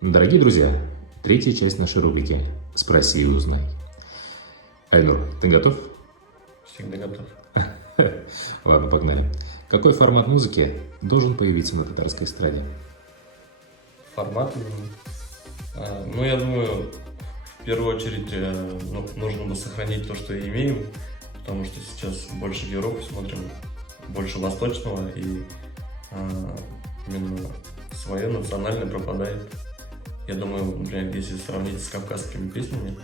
Дорогие друзья, третья часть нашей рубрики «Спроси и узнай». Айнур, ты готов? Всегда готов. Ладно, погнали. Какой формат музыки должен появиться на татарской эстраде? Формат? Я думаю, в первую очередь нужно бы сохранить то, что имеем, потому что сейчас больше в Европу смотрим, больше восточного, и именно свое национальное пропадает. Я думаю, например, если сравнить с кавказскими песнями,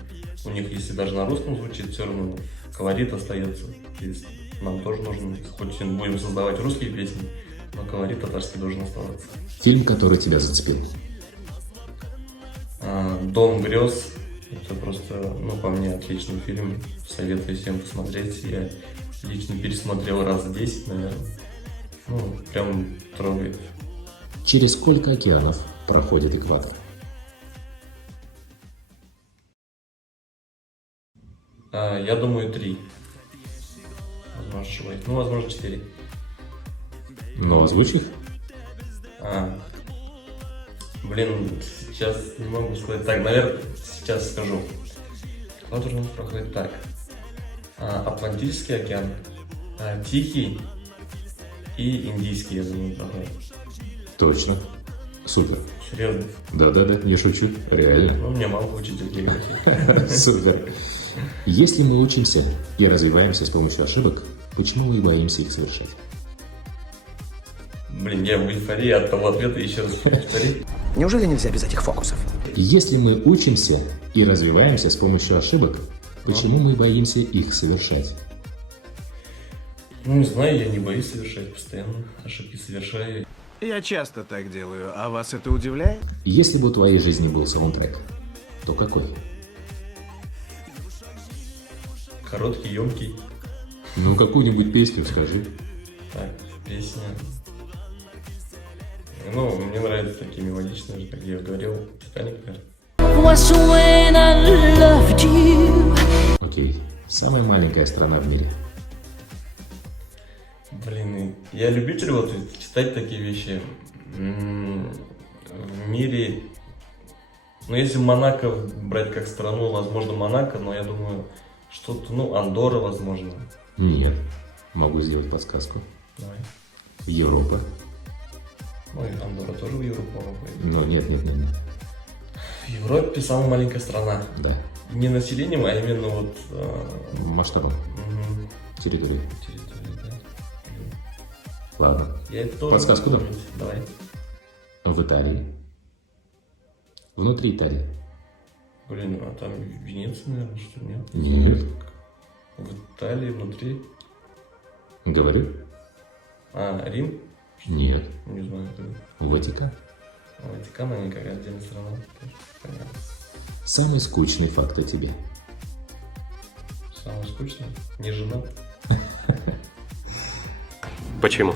у них, если даже на русском звучит, все равно колорит остается. То есть нам тоже нужно, хоть мы будем создавать русские песни, но колорит татарский должен оставаться. Фильм, который тебя зацепил? «Дом грез». Это просто, по мне, отличный фильм. Советую всем посмотреть. Я лично пересмотрел раз 10, наверное. Прям трогает. Через сколько океанов проходит экватор? Я думаю, 3. Возможно, ошибаюсь. Возможно, 4. Но озвучь их. Сейчас не могу сказать. Так, наверное, сейчас скажу. Экватор у нас проходит так. Атлантический океан, Тихий и Индийский, я думаю, проходит. Точно. Супер. Серьезно? Да-да-да, не шучу. Реально. Мне мало учить географии. Супер. Если мы учимся и развиваемся с помощью ошибок, почему мы боимся их совершать? Я в эйфории от того ответа, еще раз повтори. Неужели нельзя без этих фокусов? Если мы учимся и развиваемся с помощью ошибок, почему мы боимся их совершать? Не знаю, я не боюсь совершать, постоянно ошибки совершаю. Я часто так делаю, а вас это удивляет? Если бы у твоей жизни был саундтрек, то какой? Короткий, емкий. Какую-нибудь песню скажи. Так, песня. Мне нравятся такие мелодичные, как я говорил, «Титаник», наверное. Окей. Самая маленькая страна в мире. Я любитель читать такие вещи. В мире, если Монако брать как страну, возможно, Монако, но я думаю, что-то, Андорра, возможно. Нет. Могу сделать подсказку. Давай. Европа. Андорра тоже в Европу входит. Но нет. В Европе самая маленькая страна. Да. Не населением, а именно Масштабом. Территории. территория, да. Ладно. Я это тоже Подсказку могу дам? помнить. Давай. В Италии. Внутри Италии. Там Венеция, наверное, что нет? Нет. В Италии, внутри. Говорю. Рим? Нет. Не знаю. Ватикан. Ватикан, они как отдельная страна. Понятно. Самый скучный факт о тебе. Самое скучное? Не женат. Почему?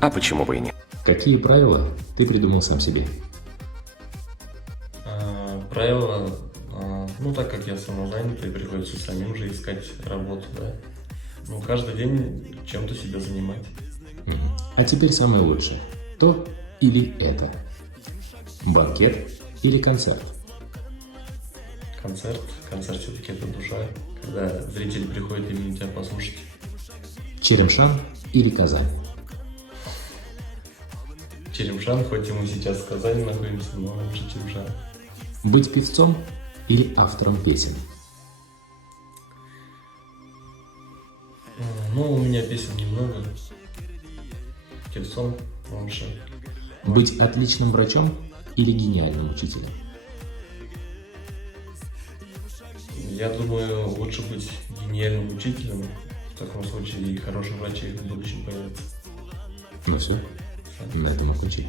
А почему бы и нет? Какие правила ты придумал сам себе? Правила, так как я самозанятый, приходится самим же искать работу, да. Каждый день чем-то себя занимать. А теперь самое лучшее. То или это? Банкет или концерт? Концерт все-таки это душа, когда зрители приходят именно тебя послушать. Черемшан или Казань? Черемшан, хоть и мы сейчас в Казани находимся, но лучше Черемшан. Быть певцом или автором песен? У меня песен немного. Певцом лучше. Быть отличным врачом или гениальным учителем? Я думаю, лучше быть гениальным учителем. В таком случае и хороший врач в будущем появится. Ну все, на этом окончили.